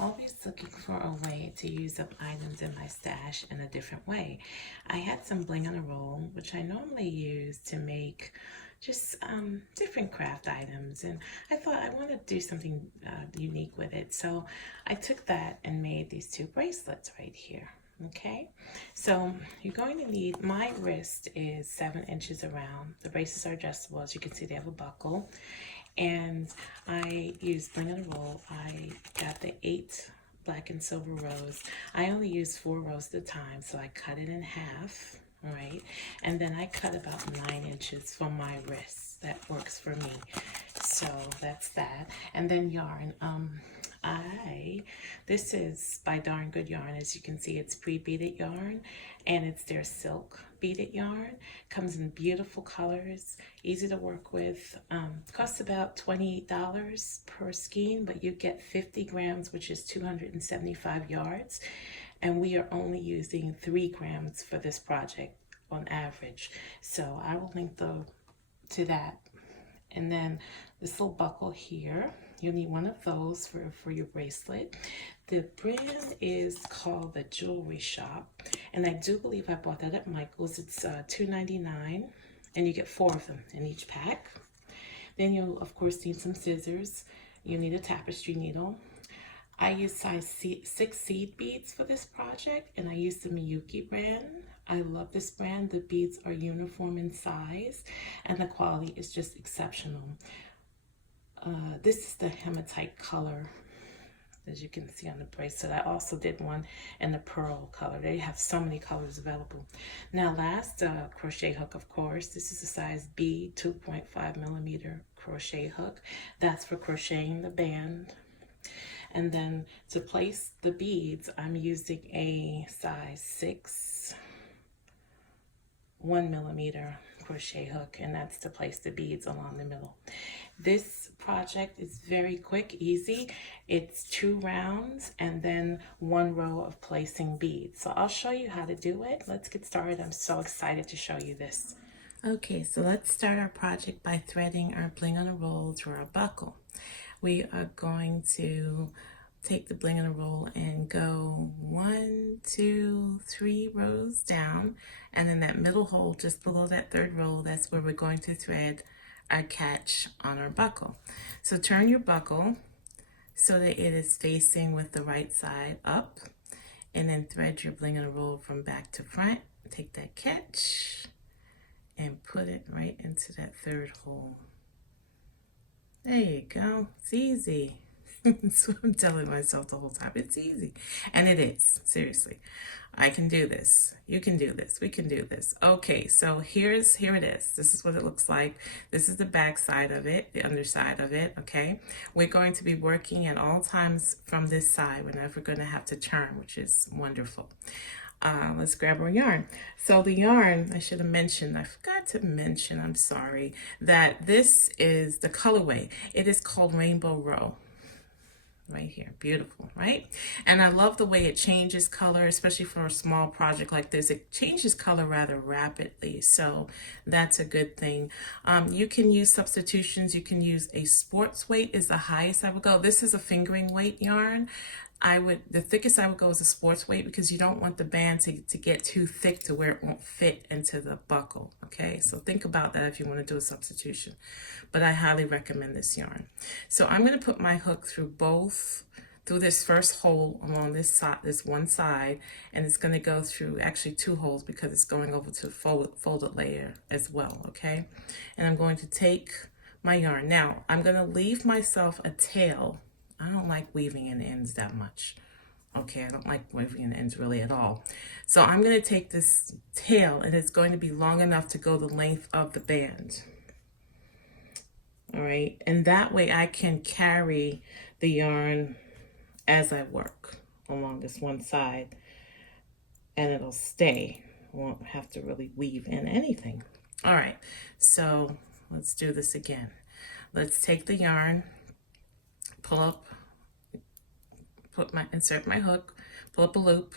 always looking for a way to use up items in my stash in a different way. I had some bling on a roll, which I normally use to make just different craft items, and I thought I want to do something unique with it. So I took that and made these two bracelets right here. Okay, so you're going to need, my wrist is 7 inches around. The bracelets are adjustable. As you can see, they have a buckle. And I used Bling on a roll. I got the 8 black and silver rows. I only use 4 rows at a time, so I cut it in half, all right? And then I cut about 9 inches from my wrist. That works for me. So that's that. And then yarn. This is by Darn Good Yarn. As you can see, it's pre-beaded yarn, and it's their silk beaded yarn. Comes in beautiful colors, easy to work with. Costs about $28 per skein, but you get 50 grams, which is 275 yards. And we are only using 3 grams for this project on average. So I will link to that. And then this little buckle here, you'll need one of those for your bracelet. The brand is called the Jewelry Shop, and I do believe I bought that at Michael's. It's $2.99, and you get 4 of them in each pack. Then you'll of course need some scissors. You need a tapestry needle. I use size 6 seed beads for this project, and I use the Miyuki brand. I love this brand. The beads are uniform in size, and the quality is just exceptional. This is the hematite color, as you can see on the bracelet. I also did one in the pearl color. They have so many colors available. Now last, crochet hook, of course. This is a size B 2.5 millimeter crochet hook. That's for crocheting the band. And then to place the beads, I'm using a size 6 1 millimeter crochet hook, and that's to place the beads along the middle. This project is very quick, easy. It's 2 rounds and then 1 row of placing beads. So I'll show you how to do it. Let's get started. I'm so excited to show you this. Okay, so let's start our project by threading our bling on a roll through our buckle. We are going to take the bling on a roll and go 1, 2, 3 rows down, and in that middle hole just below that 3rd row, that's where we're going to thread our catch on our buckle. So turn your buckle so that it is facing with the right side up, and then thread your bling on a roll from back to front. Take that catch and put it right into that 3rd hole. There you go. It's easy. That's what I'm telling myself the whole time. It's easy. And it is. Seriously. I can do this. You can do this. We can do this. Okay, so here it is. This is what it looks like. This is the back side of it, the underside of it, okay? We're going to be working at all times from this side. We're never going to have to turn, which is wonderful. Let's grab our yarn. So the yarn, I should have mentioned, I forgot to mention, I'm sorry, that this is the colorway. It is called Rainbow Row. Right here, beautiful, right? And I love the way it changes color, especially for a small project like this. It changes color rather rapidly, so that's a good thing. You can use substitutions. You can use a sports weight is the highest I would go. This is a fingering weight yarn. The thickest I would go is a sports weight, because you don't want the band to get too thick to where it won't fit into the buckle, okay? So think about that if you want to do a substitution. But I highly recommend this yarn. So I'm going to put my hook through this first hole along this side, this one side, and it's going to go through actually 2 holes because it's going over to folded layer as well, okay? And I'm going to take my yarn. Now, I'm going to leave myself a tail. I don't like weaving in ends that much. Okay, I don't like weaving in ends really at all. So I'm going to take this tail, and it's going to be long enough to go the length of the band. All right, and that way I can carry the yarn as I work along this one side, and it'll stay. I won't have to really weave in anything. All right, so let's do this again. Let's take the yarn, pull up, insert my hook, pull up a loop,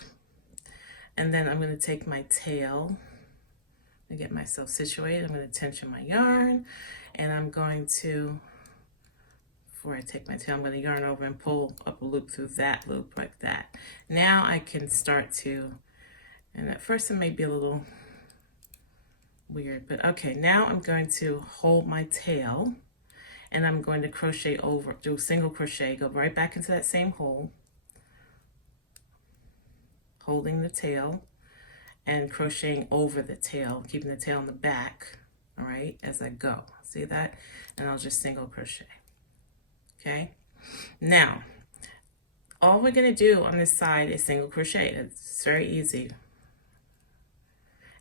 and then I'm going to take my tail and get myself situated. I'm going to tension my yarn, and I'm going to before I take my tail, I'm going to yarn over and pull up a loop through that loop like that. Now I can start to, and at first it may be a little weird, but okay, now I'm going to hold my tail and I'm going to crochet over, do a single crochet, go right back into that same hole, holding the tail and crocheting over the tail, keeping the tail in the back, all right, as I go. See that? And I'll just single crochet. Okay, now all we're going to do on this side is single crochet. It's very easy.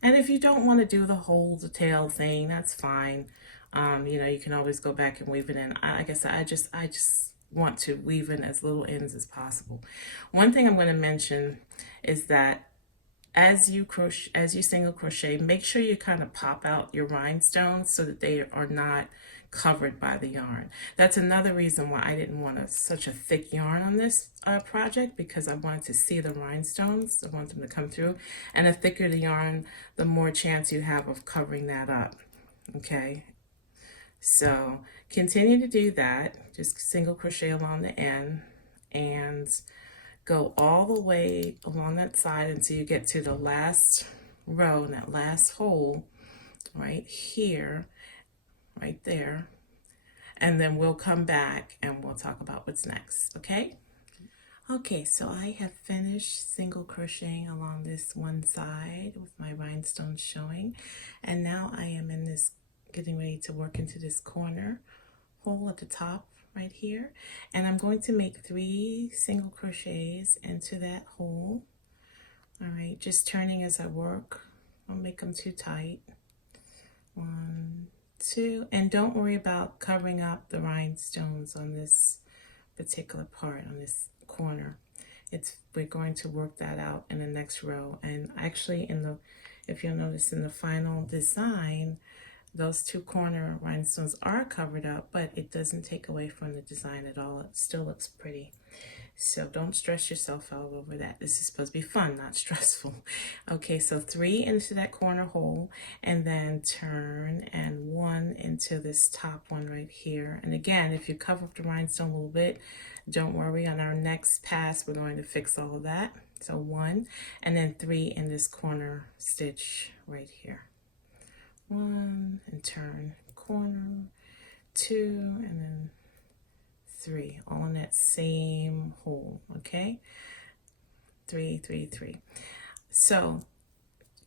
And if you don't want to do the whole tail thing, that's fine. You know, you can always go back and weave it in. I guess I just want to weave in as little ends as possible. One thing I'm going to mention is that as you single crochet, make sure you kind of pop out your rhinestones so that they are not covered by the yarn. That's another reason why I didn't want such a thick yarn on this project, because I wanted to see the rhinestones. I want them to come through, and the thicker the yarn, the more chance you have of covering that up. Okay, so continue to do that. Just single crochet along the end and go all the way along that side until you get to the last row and that last hole right here, right there. And then we'll come back and we'll talk about what's next, okay? Okay, so I have finished single crocheting along this one side with my rhinestones showing. And now I am in this, getting ready to work into this corner hole at the top right here, and I'm going to make 3 single crochets into that hole. All right, just turning as I work. Don't make them too tight. 1, 2, and don't worry about covering up the rhinestones on this particular part, on this corner. We're going to work that out in the next row. And actually, if you'll notice in the final design, those 2 corner rhinestones are covered up, but it doesn't take away from the design at all. It still looks pretty. So don't stress yourself out over that. This is supposed to be fun, not stressful. Okay, so 3 into that corner hole, and then turn, and 1 into this top one right here. And again, if you cover up the rhinestone a little bit, don't worry. On our next pass, we're going to fix all of that. So 1, and then 3 in this corner stitch right here. 1 and turn, corner, 2, and then 3, all in that same hole. Okay, 3, 3, 3. So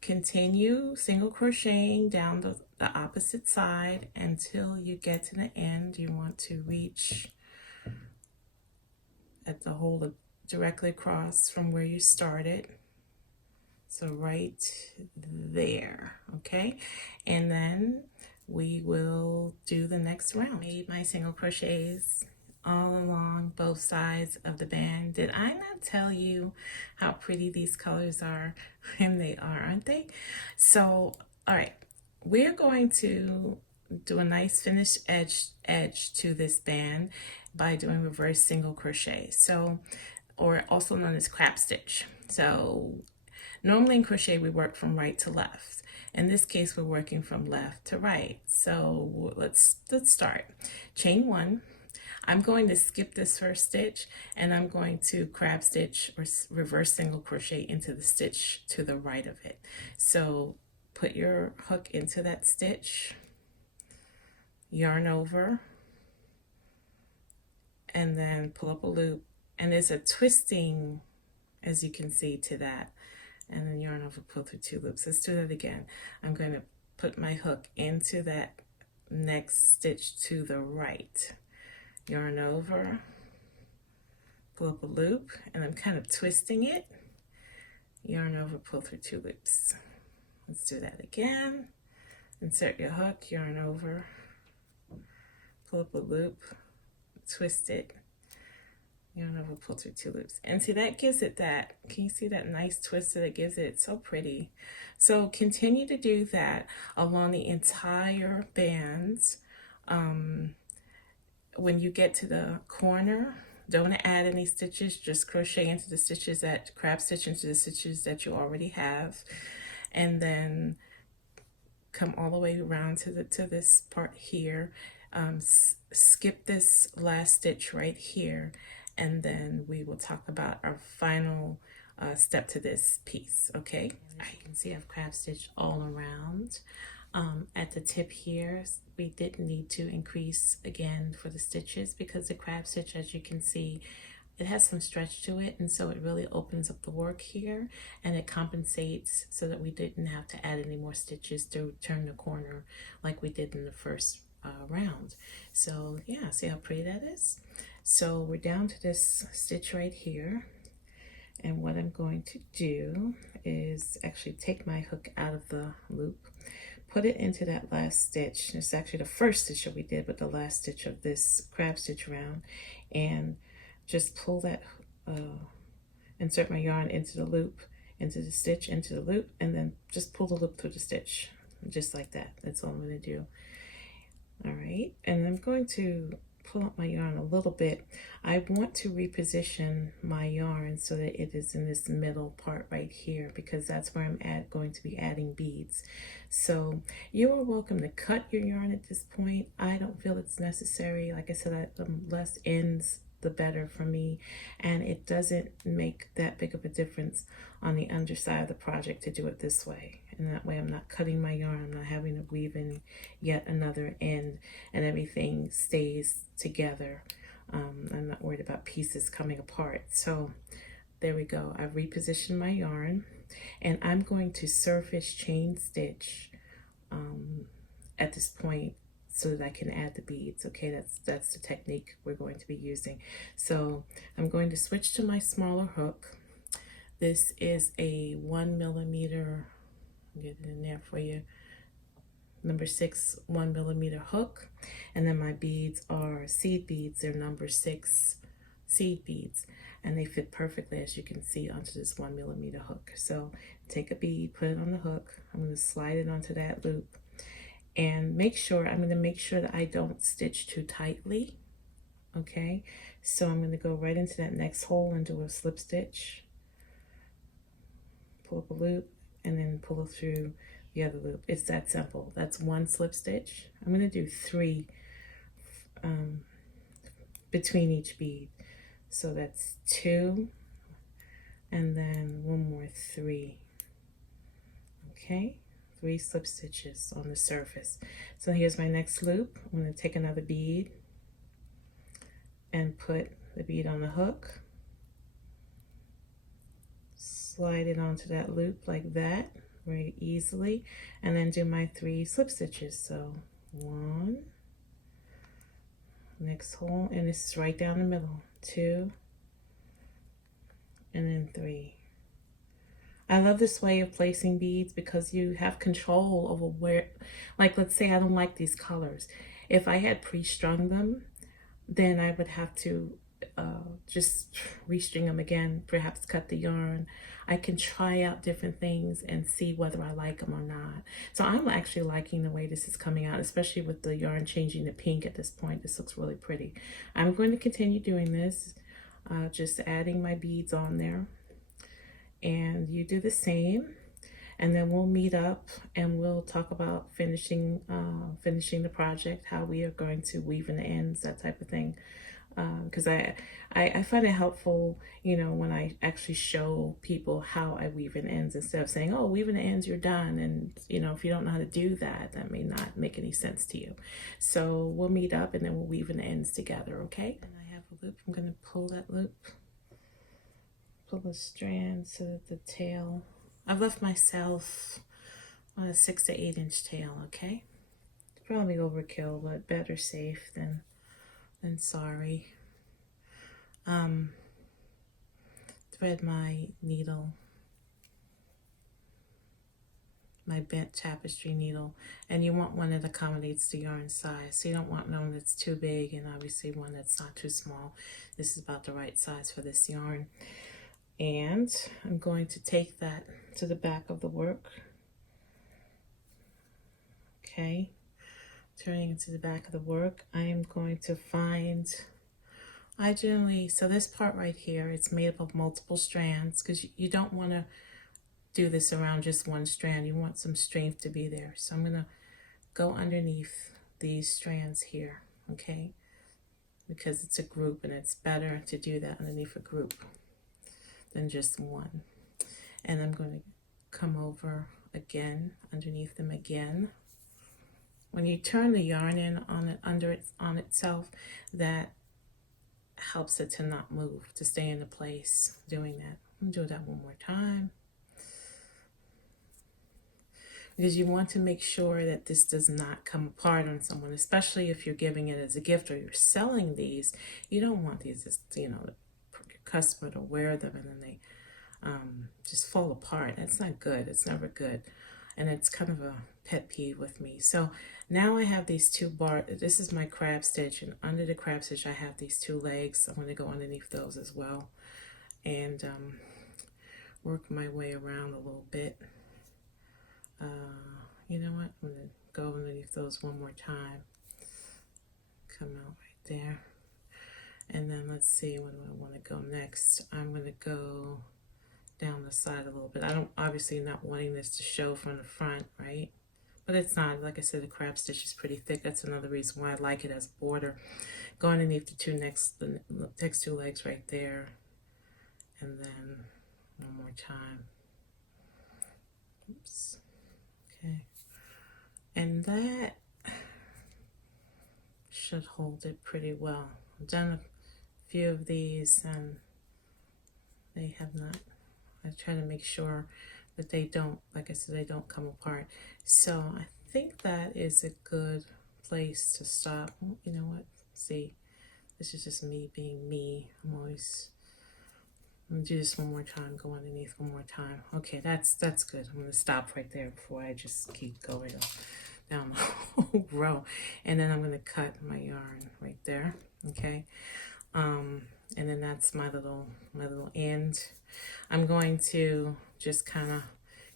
continue single crocheting down the opposite side until you get to the end. You want to reach at the hole directly across from where you started. So right there, okay? And then we will do the next round. Made my single crochets all along both sides of the band. Did I not tell you how pretty these colors are? And they are, aren't they? So, all right, we're going to do a nice finished edge to this band by doing reverse single crochet. So, or also known as crab stitch. So normally in crochet, we work from right to left. In this case, we're working from left to right. So let's start. Chain 1. I'm going to skip this first stitch, and I'm going to crab stitch or reverse single crochet into the stitch to the right of it. So put your hook into that stitch, yarn over, and then pull up a loop. And there's a twisting, as you can see, to that. And then yarn over, pull through 2 loops. Let's do that again. I'm going to put my hook into that next stitch to the right. Yarn over, pull up a loop, and I'm kind of twisting it. Yarn over, pull through 2 loops. Let's do that again. Insert your hook, yarn over, pull up a loop, twist it, yarn over, pull through 2 loops. And see, that gives it that, can you see that nice twist that it gives it? It's so pretty. So continue to do that along the entire bands. When you get to the corner, don't add any stitches, just crochet into the stitches that, crab stitch into the stitches that you already have, and then come all the way around to this part here. skip this last stitch right here, and then we will talk about our final step to this piece, okay? As you can see, I've crab stitched all around. At the tip here, we didn't need to increase again for the stitches because the crab stitch, as you can see, it has some stretch to it, and so it really opens up the work here, and it compensates so that we didn't have to add any more stitches to turn the corner like we did in the first round. So yeah, see how pretty that is? So we're down to this stitch right here, and what I'm going to do is actually take my hook out of the loop, put it into that last stitch. It's actually the first stitch that we did, but the last stitch of this crab stitch round, and just pull that, insert my yarn into the loop, into the stitch, into the loop, and then just pull the loop through the stitch, just like that. That's all I'm going to do. All right, and I'm going to pull up my yarn a little bit. I want to reposition my yarn so that it is in this middle part right here, because that's where I'm going to be adding beads. So you are welcome to cut your yarn at this point. I don't feel it's necessary. Like I said, the less ends, the better for me, and it doesn't make that big of a difference on the underside of the project to do it this way. And that way I'm not cutting my yarn, I'm not having to weave in yet another end, and everything stays together. I'm not worried about pieces coming apart. So there we go. I've repositioned my yarn, and I'm going to surface chain stitch at this point so that I can add the beads. Okay, that's the technique we're going to be using. So I'm going to switch to my smaller hook. This is a 1mm, I'll get it in there for you, number 6 1mm hook, and then my beads are seed beads. They're number 6 seed beads, and they fit perfectly, as you can see, onto this 1mm hook. So take a bead, put it on the hook. I'm going to slide it onto that loop, and I'm going to make sure that I don't stitch too tightly. Okay, so I'm going to go right into that next hole and do a slip stitch, pull up a loop, and then pull it through the other loop. It's that simple. That's one slip stitch. I'm going to do 3 between each bead. So that's 2, and then one more 3. Okay, 3 slip stitches on the surface. So here's my next loop. I'm going to take another bead and put the bead on the hook, slide it onto that loop like that very easily, and then do my 3 slip stitches. So 1, next hole, and this is right down the middle, 2, and then 3. I love this way of placing beads because you have control over where, like, let's say I don't like these colors. If I had pre-strung them, then I would have to just restring them again, perhaps cut the yarn. I can try out different things and see whether I like them or not. So I'm actually liking the way this is coming out, especially with the yarn changing to pink at this point. This looks really pretty. I'm going to continue doing this, just adding my beads on there. And you do the same, and then we'll meet up and we'll talk about finishing the project, how we are going to weave in the ends, that type of thing. Because I find it helpful, you know, when I actually show people how I weave in ends, instead of saying, oh, weave in the ends, you're done. And, you know, if you don't know how to do that, that may not make any sense to you. So we'll meet up and then we'll weave in the ends together, okay? And I have a loop. I'm going to pull that loop, pull the strand so that the tail, I've left myself on a 6 to 8 inch tail, okay? Probably overkill, but better safe than sorry. Thread my needle, my bent tapestry needle, and you want one that accommodates the yarn size. So you don't want one that's too big, and obviously one that's not too small. This is about the right size for this yarn. And I'm going to take that to the back of the work. Okay, turning into the back of the work, I am going to find, so this part right here, it's made up of multiple strands because you don't want to do this around just one strand. You want some strength to be there. So I'm going to go underneath these strands here, okay? Because it's a group, and it's better to do that underneath a group than just one. And I'm going to come over again underneath them again. When you turn the yarn in on itself, that helps it to not move, to stay into place doing that. I'm gonna do that one more time, because you want to make sure that this does not come apart on someone, especially if you're giving it as a gift or you're selling these. You don't want these, you know, for your customer to wear them and then they just fall apart. That's not good. It's never good. And it's kind of a pet peeve with me. So now I have these two this is my crab stitch, and under the crab stitch I have these two legs. I'm going to go underneath those as well, and work my way around a little bit. You know what, I'm going to go underneath those one more time, come out right there, and then let's see, when do I want to go next? I'm going to go down the side a little bit. I don't, obviously not wanting this to show from the front, right? But it's not, like I said, the crab stitch is pretty thick. That's another reason why I like it as a border. Go underneath the next two legs right there, and then one more time. Oops. Okay. And that should hold it pretty well. I've done a few of these and they have not. I try to make sure that they don't, like I said, they don't come apart. So I think that is a good place to stop. You know what? See, this is just me being me. I'm gonna do this one more time, go underneath one more time. Okay, that's good. I'm gonna stop right there before I just keep going down the whole row. And then I'm gonna cut my yarn right there, okay? And then that's my little end. I'm going to just kind of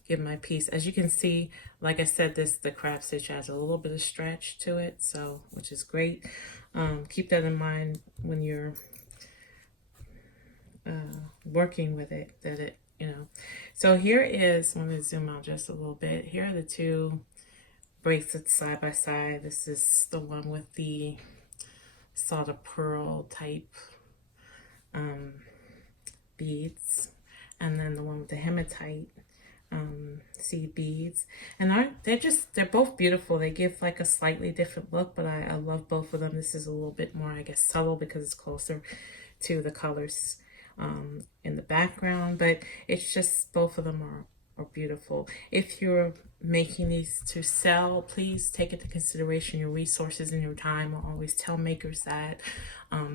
give my piece. As you can see, like I said, the crab stitch has a little bit of stretch to it, so, which is great. Keep that in mind when you're working with it, that it, you know. So here is, I'm going to zoom out just a little bit. Here are the two bracelets side by side. This is the one with the sort of pearl type beads, and then the one with the hematite seed beads. And they're both beautiful. They give like a slightly different look, but I love both of them. This is a little bit more, I guess, subtle because it's closer to the colors in the background, but it's just, both of them are beautiful. If you're making these to sell, please take into consideration your resources and your time. I always tell makers that,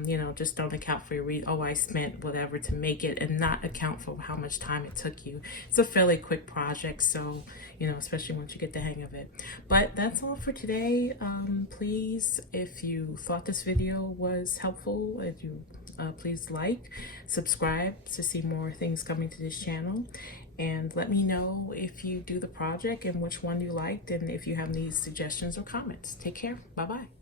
you know, just don't account for your oh, I spent whatever to make it, and not account for how much time it took you. It's a fairly quick project, so, you know, especially once you get the hang of it. But that's all for today. Please, if you thought this video was helpful, if you please like, subscribe to see more things coming to this channel, and let me know if you do the project and which one you liked, and if you have any suggestions or comments. Take care. Bye-bye.